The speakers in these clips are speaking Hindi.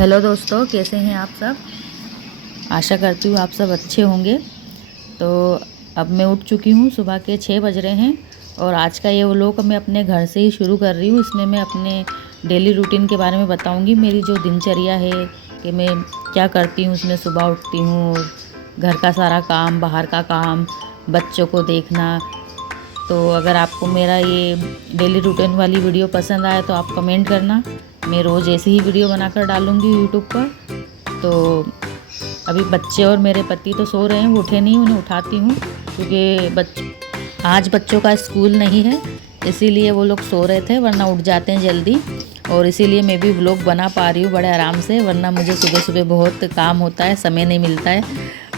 हेलो दोस्तों, कैसे हैं आप सब। आशा करती हूँ आप सब अच्छे होंगे। तो अब मैं उठ चुकी हूँ, सुबह के 6 बज रहे हैं और आज का ये व्लॉग मैं अपने घर से ही शुरू कर रही हूँ। इसमें मैं अपने डेली रूटीन के बारे में बताऊँगी, मेरी जो दिनचर्या है कि मैं क्या करती हूँ। उसमें सुबह उठती हूँ, घर का सारा काम, बाहर का काम, बच्चों को देखना। तो अगर आपको मेरा ये डेली रूटीन वाली वीडियो पसंद आए तो आप कमेंट करना। मैं रोज़ ऐसी ही वीडियो बनाकर डालूँगी यूट्यूब पर। तो अभी बच्चे और मेरे पति तो सो रहे हैं, वो उठे नहीं, उन्हें उठाती हूँ क्योंकि आज बच्चों का स्कूल नहीं है, इसीलिए वो लोग सो रहे थे, वरना उठ जाते हैं जल्दी। और इसीलिए मैं भी व्लॉग बना पा रही हूँ बड़े आराम से, वरना मुझे सुबह सुबह बहुत काम होता है, समय नहीं मिलता है।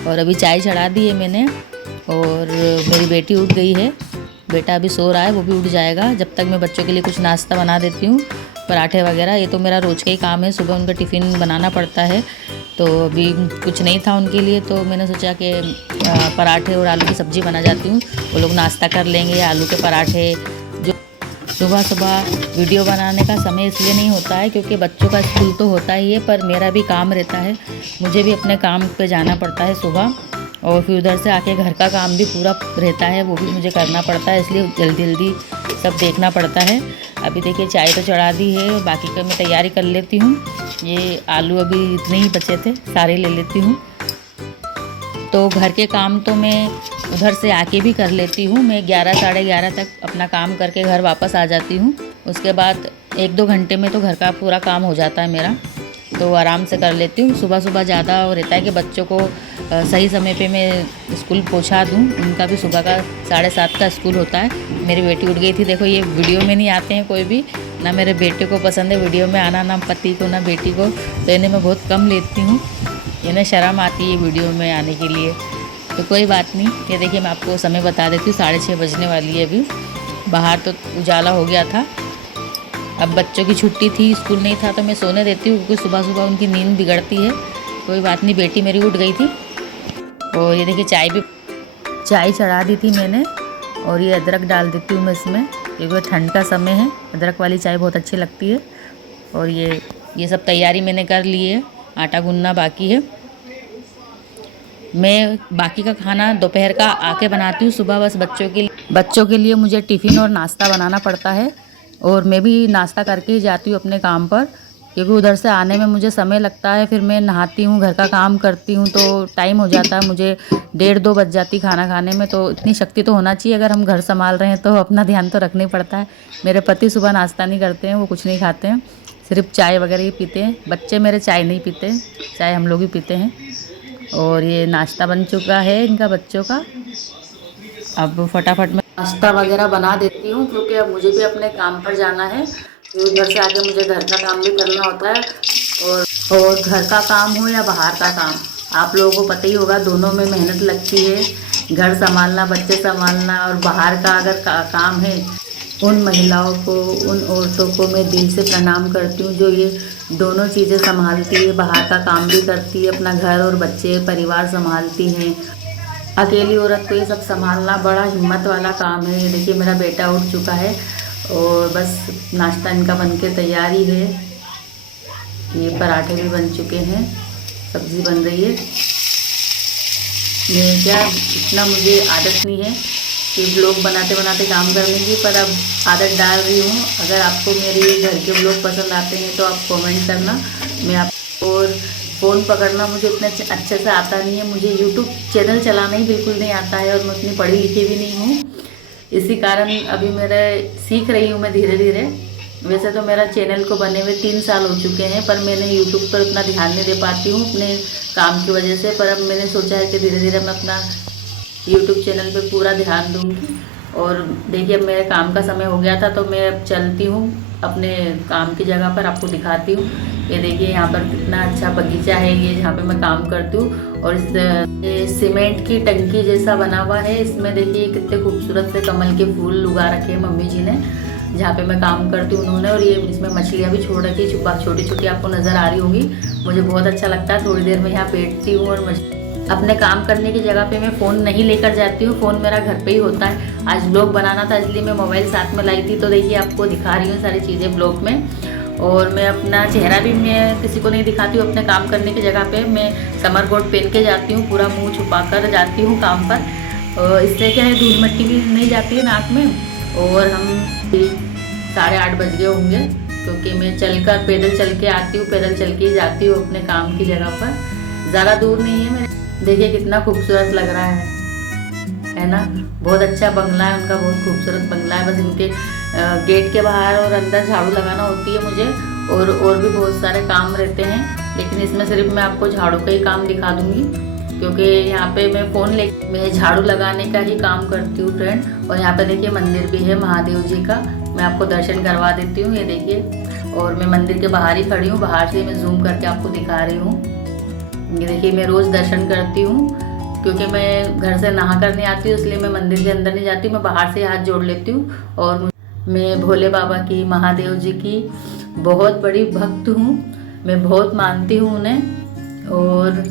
और अभी चाय चढ़ा दी है मैंने और मेरी बेटी उठ गई है, बेटा अभी सो रहा है, वो भी उठ जाएगा जब तक मैं बच्चों के लिए कुछ नाश्ता बना देती हूँ, पराठे वगैरह। ये तो मेरा रोज़ का ही काम है, सुबह उनका टिफ़िन बनाना पड़ता है। तो अभी कुछ नहीं था उनके लिए, तो मैंने सोचा कि पराठे और आलू की सब्ज़ी बना जाती हूँ, वो लोग नाश्ता कर लेंगे। आलू के पराठे जो सुबह सुबह वीडियो बनाने का समय इसलिए नहीं होता है क्योंकि बच्चों का स्कूल तो होता ही है, पर मेरा भी काम रहता है, मुझे भी अपने काम पे जाना पड़ता है सुबह। और फिर उधर से आके घर का काम भी पूरा रहता है, वो भी मुझे करना पड़ता है, इसलिए जल्दी जल्दी सब देखना पड़ता है। अभी देखिए चाय तो चढ़ा दी है, बाकी का मैं तैयारी कर लेती हूँ। ये आलू अभी इतने ही बचे थे, सारे ले लेती हूँ। तो घर के काम तो मैं उधर से आके भी कर लेती हूँ। मैं 11 साढ़े 11 तक अपना काम करके घर वापस आ जाती हूँ। उसके बाद 1-2 घंटे में तो घर का पूरा काम हो जाता है मेरा, तो आराम से कर लेती हूँ। सुबह सुबह ज़्यादा रहता है कि बच्चों को सही समय पे मैं स्कूल पहुँचा दूँ। उनका भी सुबह का 7:30 का स्कूल होता है। मेरी बेटी उठ गई थी, देखो ये वीडियो में नहीं आते हैं कोई भी, ना मेरे बेटे को पसंद है वीडियो में आना, ना पति को, ना बेटी को, तो इन्हें मैं बहुत कम लेती हूँ, इन्हें शर्म आती है वीडियो में आने के लिए। तो कोई बात नहीं। ये देखिए मैं आपको समय बता देती हूँ, 6:30 बजने वाली है अभी। बाहर तो उजाला हो गया था। अब बच्चों की छुट्टी थी, स्कूल नहीं था, तो मैं सोने देती हूँ क्योंकि सुबह सुबह उनकी नींद बिगड़ती है। कोई बात नहीं, बेटी मेरी उठ गई थी। और ये देखिए चाय चढ़ा दी थी मैंने, और ये अदरक डाल देती हूँ मैं इसमें क्योंकि ठंड का समय है, अदरक वाली चाय बहुत अच्छी लगती है। और ये सब तैयारी मैंने कर ली है, आटा गूंदना बाकी है। मैं बाकी का खाना दोपहर का आके बनाती हूँ, सुबह बस बच्चों के लिए मुझे टिफ़िन और नाश्ता बनाना पड़ता है। और मैं भी नाश्ता करके ही जाती हूँ अपने काम पर क्योंकि उधर से आने में मुझे समय लगता है। फिर मैं नहाती हूँ, घर का काम करती हूँ, तो टाइम हो जाता है मुझे, 1:30-2 बज जाती खाना खाने में। तो इतनी शक्ति तो होना चाहिए, अगर हम घर संभाल रहे हैं तो अपना ध्यान तो रखना ही पड़ता है। मेरे पति सुबह नाश्ता नहीं करते हैं, वो कुछ नहीं खाते हैं, सिर्फ चाय वगैरह ही पीते हैं। बच्चे मेरे चाय नहीं पीते, चाय हम लोग ही पीते हैं। और ये नाश्ता बन चुका है इनका, बच्चों का। अब फटाफट मैं नाश्ता वगैरह बना देती हूँ क्योंकि अब मुझे भी अपने काम पर जाना है। फिर उधर से आके मुझे घर का काम भी करना होता है। और घर का काम हो या बाहर का काम, आप लोगों को पता ही होगा, दोनों में मेहनत लगती है। घर संभालना, बच्चे संभालना और बाहर का अगर काम है, उन महिलाओं को, उन औरतों को मैं दिल से प्रणाम करती हूँ जो ये दोनों चीज़ें संभालती है, बाहर का काम भी करती है, अपना घर और बच्चे परिवार संभालती हैं। अकेली औरत को ये सब संभालना बड़ा हिम्मत वाला काम है। ये देखिए मेरा बेटा उठ चुका है और बस नाश्ता इनका बनके तैयारी है। ये पराठे भी बन चुके हैं, सब्ज़ी बन रही है। मैं इतना मुझे आदत नहीं है कि व्लॉग बनाते बनाते काम करने की, पर अब आदत डाल रही हूँ। अगर आपको मेरे घर के व्लॉग पसंद आते हैं तो आप कमेंट करना। मैं आपको, और फ़ोन पकड़ना मुझे उतने अच्छे से आता नहीं है, मुझे यूट्यूब चैनल चलाना ही बिल्कुल नहीं आता है, और मैं उतनी पढ़ी लिखी भी नहीं हूँ। इसी कारण अभी सीख रही हूँ मैं धीरे धीरे। वैसे तो मेरा चैनल को बने हुए 3 साल हो चुके हैं, पर मैंने यूट्यूब पर उतना ध्यान नहीं दे पाती हूँ अपने काम की वजह से। पर अब मैंने सोचा है कि धीरे धीरे मैं अपना यूट्यूब चैनल पे पूरा ध्यान दूँगी। और देखिए अब मेरे काम का समय हो गया था, तो मैं अब चलती हूँ अपने काम की जगह पर, आपको दिखाती हूँ। ये देखिए यहाँ पर कितना अच्छा बगीचा है ये, जहाँ पे मैं काम करती हूँ। और इस सीमेंट की टंकी जैसा बना हुआ है, इसमें देखिए कितने खूबसूरत से कमल के फूल उगा रखे हैं मम्मी जी ने, जहाँ पे मैं काम करती हूँ उन्होंने। और ये इसमें मछलियाँ भी छोड़ रखी, छोटी छोटी, आपको नज़र आ रही होगी। मुझे बहुत अच्छा लगता है, थोड़ी देर में यहाँ बैठती हूँ और अपने काम करने की जगह पे मैं फ़ोन नहीं लेकर जाती हूँ, फ़ोन मेरा घर पे ही होता है। आज ब्लॉग बनाना था इसलिए मैं मोबाइल साथ में लाई थी, तो देखिए आपको दिखा रही हूँ सारी चीज़ें ब्लॉग में। और मैं अपना चेहरा भी मैं किसी को नहीं दिखाती हूँ। अपने काम करने की जगह पे मैं समर कोट पहन के जाती हूँ, पूरा मुंह छुपा कर जाती हूँ काम पर। इससे क्या है, धूल मिट्टी भी नहीं जाती है नाक में। और हम 8:30 बज गए होंगे, क्योंकि मैं चलकर पैदल चल के आती हूँ, पैदल चल के जाती हूँ अपने काम की जगह पर। ज़्यादा दूर नहीं है मेरे। देखिए कितना खूबसूरत लग रहा है ना। बहुत अच्छा बंगला है उनका, बहुत खूबसूरत बंगला है। बस इनके गेट के बाहर और अंदर झाड़ू लगाना होती है मुझे, और भी बहुत सारे काम रहते हैं, लेकिन इसमें सिर्फ मैं आपको झाड़ू का ही काम दिखा दूँगी, क्योंकि यहाँ पे मैं झाड़ू लगाने का ही काम करती हूँ फ्रेंड। और यहाँ पे देखिए मंदिर भी है महादेव जी का, मैं आपको दर्शन करवा देती हूँ। ये देखिए, और मैं मंदिर के बाहर ही खड़ी हूँ, बाहर से मैं जूम करके आपको दिखा रही हूँ। ये देखिए, मैं रोज़ दर्शन करती हूँ, क्योंकि मैं घर से नहा कर नहीं आती हूँ, इसलिए मैं मंदिर के अंदर नहीं जाती हूँ, मैं बाहर से हाथ जोड़ लेती हूँ। और मैं भोले बाबा की, महादेव जी की बहुत बड़ी भक्त हूँ, मैं बहुत मानती हूँ उन्हें। और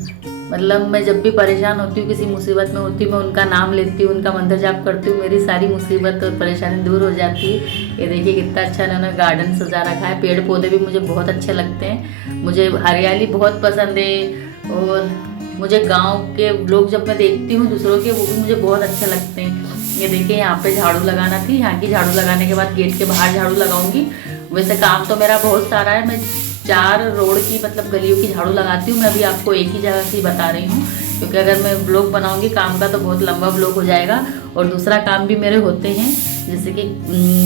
मतलब मैं जब भी परेशान होती हूँ, किसी मुसीबत में होती हूँ, मैं उनका नाम लेती हूँ, उनका मंत्र जाप करती हूँ, मेरी सारी मुसीबत और परेशानी दूर हो जाती है। ये देखिए कितना अच्छा इन्होंने गार्डन सजा रखा है। पेड़ पौधे भी मुझे बहुत अच्छे लगते हैं, मुझे हरियाली बहुत पसंद है। और मुझे गांव के लोग जब मैं देखती हूँ दूसरों के, वो भी मुझे बहुत अच्छे लगते हैं। ये देखिए, यहाँ पे झाड़ू लगाना थी, यहाँ की झाड़ू लगाने के बाद गेट के बाहर झाड़ू लगाऊंगी। वैसे काम तो मेरा बहुत सारा है, मैं 4 रोड की मतलब गलियों की झाड़ू लगाती हूँ। मैं अभी आपको एक ही जगह की बता रही हूँ, क्योंकि अगर मैं ब्लॉग बनाऊंगी काम का तो बहुत लंबा ब्लॉग हो जाएगा। और दूसरा काम भी मेरे होते हैं, जैसे कि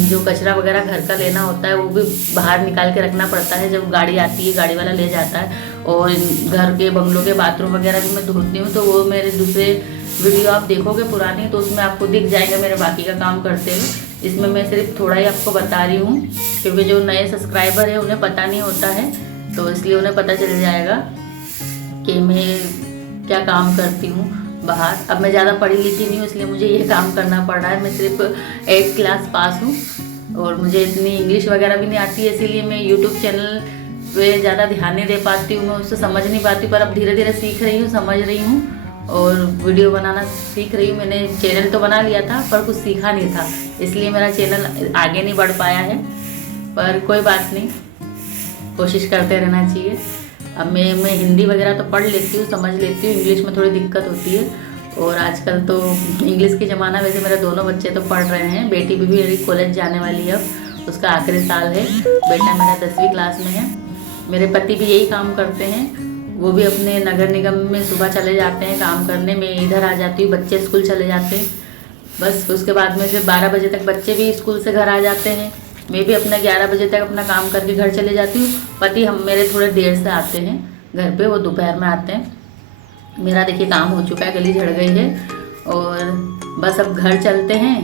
जो कचरा वगैरह घर का लेना होता है, वो भी बाहर निकाल के रखना पड़ता है। जब गाड़ी आती है, गाड़ी वाला ले जाता है। और घर के बंगलों के बाथरूम वगैरह भी मैं धोती हूँ, तो वो मेरे दूसरे वीडियो आप देखोगे पुरानी, तो उसमें आपको दिख जाएगा मेरे बाकी का काम करते हुए। इसमें मैं सिर्फ थोड़ा ही आपको बता रही हूँ, क्योंकि जो नए सब्सक्राइबर है उन्हें पता नहीं होता है, तो इसलिए उन्हें पता चल जाएगा कि मैं क्या काम करती हूँ बाहर। अब मैं ज़्यादा पढ़ी लिखी नहीं हूँ, इसलिए मुझे ये काम करना पड़ रहा है। मैं सिर्फ 8th क्लास पास हूँ, और मुझे इतनी इंग्लिश वगैरह भी नहीं आती है, इसीलिए मैं यूट्यूब चैनल पे ज़्यादा ध्यान नहीं दे पाती हूँ, मैं उससे समझ नहीं पाती। पर अब धीरे धीरे सीख रही हूँ, समझ रही हूँ, और वीडियो बनाना सीख रही हूँ। मैंने चैनल तो बना लिया था, पर कुछ सीखा नहीं था, इसलिए मेरा चैनल आगे नहीं बढ़ पाया है। पर कोई बात नहीं, कोशिश करते रहना चाहिए। अब मैं हिंदी वगैरह तो पढ़ लेती हूँ, समझ लेती हूँ, इंग्लिश में थोड़ी दिक्कत होती है। और आजकल तो इंग्लिश की ज़माना, वैसे मेरे दोनों बच्चे तो पढ़ रहे हैं, बेटी भी मेरी कॉलेज जाने वाली है, अब उसका आखिरी साल है। बेटा मेरा 10वीं क्लास में है। मेरे पति भी यही काम करते हैं, वो भी अपने नगर निगम में सुबह चले जाते हैं काम करने, मैं इधर आ जाती हूँ, बच्चे स्कूल चले जाते हैं। बस उसके बाद में फिर 12 बजे तक बच्चे भी स्कूल से घर आ जाते हैं, मैं भी अपना 11 बजे तक अपना काम करके घर चले जाती हूँ। पति हम मेरे थोड़े देर से आते हैं घर पे, वो दोपहर में आते हैं। मेरा देखिए काम हो चुका है, गली झड़ गई है, और बस अब घर चलते हैं।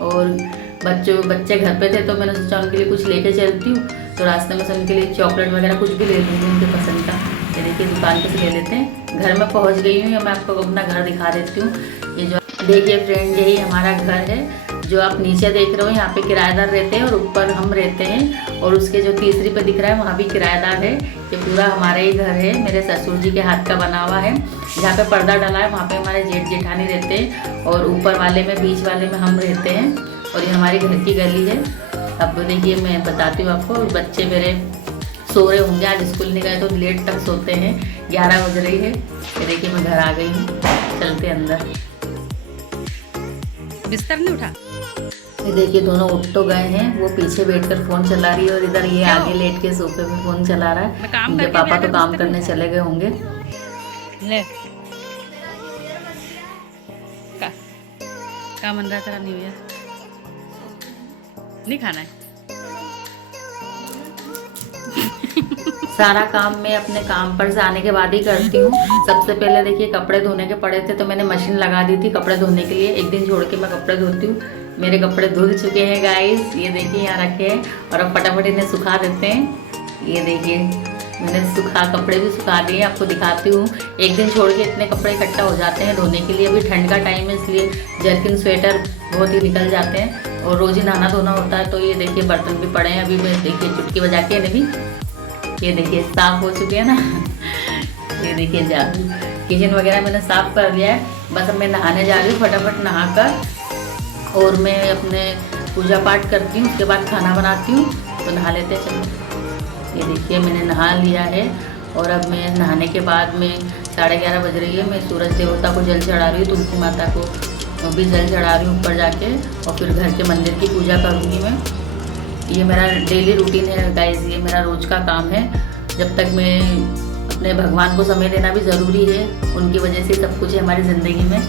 और बच्चे घर पे थे, तो मैंने सोचा उनके लिए कुछ लेके चलती हूँ, तो रास्ते में से उनके लिए चॉकलेट वगैरह कुछ भी ले लूँगी उनके पसंद का। ये देखिए दुकान पे से ले लेते हैं। घर में पहुँच गई हूँ, या मैं आपको अपना घर दिखा देती हूँ। ये जो देखिए फ्रेंड, यही हमारा घर है, जो आप नीचे देख रहे हो, यहाँ पे किराएदार रहते हैं और ऊपर हम रहते हैं। और उसके जो तीसरी पे दिख रहा है, वहाँ भी किराएदार है। ये पूरा हमारा ही घर है, मेरे ससुर जी के हाथ का बना हुआ है। जहाँ पे पर्दा डाला है, वहाँ पे हमारे जेठ जेठानी रहते हैं, और ऊपर वाले में, बीच वाले में हम रहते हैं। और ये हमारी घर की गली है। अब देखिए मैं बताती हूँ आपको, बच्चे मेरे सो रहे होंगे, आज स्कूल नहीं गए तो लेट तक सोते हैं, 11 बज रही है। ये देखिए मैं घर आ गई हूँ, चलते अंदर। बिस्तर नहीं उठा। ये देखिए दोनों उठ तो गए हैं, वो पीछे बैठकर फ़ोन चला रही है, और इधर ये आगे लेट के सोफे में फ़ोन चला रहा है। उनके पापा तो काम करने चले गए होंगे। ले क्या मन रहा तेरा न्यू ईयर? नहीं खाना है। सारा काम मैं अपने काम पर से आने के बाद ही करती हूँ। सबसे पहले देखिए कपड़े धोने के पड़े थे, तो मैंने मशीन लगा दी थी कपड़े धोने के लिए। एक दिन छोड़ के मैं कपड़े धोती हूँ। मेरे कपड़े धुल चुके हैं गाइस, ये देखिए यहाँ रखे हैं, और अब फटाफट इन्हें सुखा देते हैं। ये देखिए मैंने कपड़े भी सुखा दिए, आपको दिखाती हूँ। एक दिन छोड़ के इतने कपड़े इकट्ठा हो जाते हैं धोने के लिए। अभी ठंड का टाइम है, इसलिए जर्किन स्वेटर बहुत ही निकल जाते हैं, और रोज़ ही नहाना धोना होता है। तो ये देखिए बर्तन भी पड़े हैं, अभी मैं देखिए चुटकी बजा के इन्हें भी, ये देखिए साफ हो चुके हैं ना। ये देखिए जादू, किचन वगैरह मैंने साफ कर लिया है। बस अब मैं नहाने जा रही हूँ, फटाफट नहाकर, और मैं अपने पूजा पाठ करती हूँ, उसके बाद खाना बनाती हूँ। तो नहा लेते हैं, चलो। ये देखिए मैंने नहा लिया है और अब मैं नहाने के बाद में 11:30 बज रही है। मैं सूरज देवता को जल चढ़ा रही हूँ, तुलसी माता को भी जल चढ़ा रही हूँ ऊपर जाके, और फिर घर के मंदिर की पूजा करूँगी मैं। ये मेरा डेली रूटीन है गाइस, ये मेरा रोज़ का काम है। जब तक मैं अपने भगवान को समय देना भी ज़रूरी है, उनकी वजह से सब कुछ है हमारी ज़िंदगी में।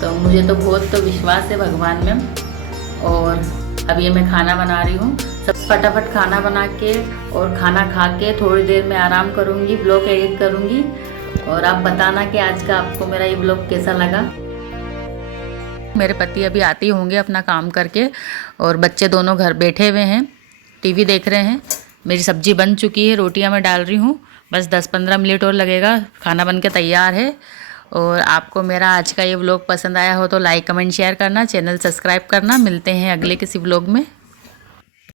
तो मुझे तो बहुत विश्वास है भगवान में। और अब ये मैं खाना बना रही हूँ, सब फटाफट खाना बना के और खाना खा के थोड़ी देर में आराम करूँगी, ब्लॉग एडिट करूँगी। और आप बताना कि आज का आपको मेरा ये ब्लॉग कैसा लगा। मेरे पति अभी आते ही होंगे अपना काम करके, और बच्चे दोनों घर बैठे हुए हैं, टीवी देख रहे हैं। मेरी सब्जी बन चुकी है, रोटियां मैं डाल रही हूँ, बस 10-15 मिनट और लगेगा, खाना बन के तैयार है। और आपको मेरा आज का ये व्लॉग पसंद आया हो तो लाइक कमेंट शेयर करना, चैनल सब्सक्राइब करना। मिलते हैं अगले किसी व्लॉग में।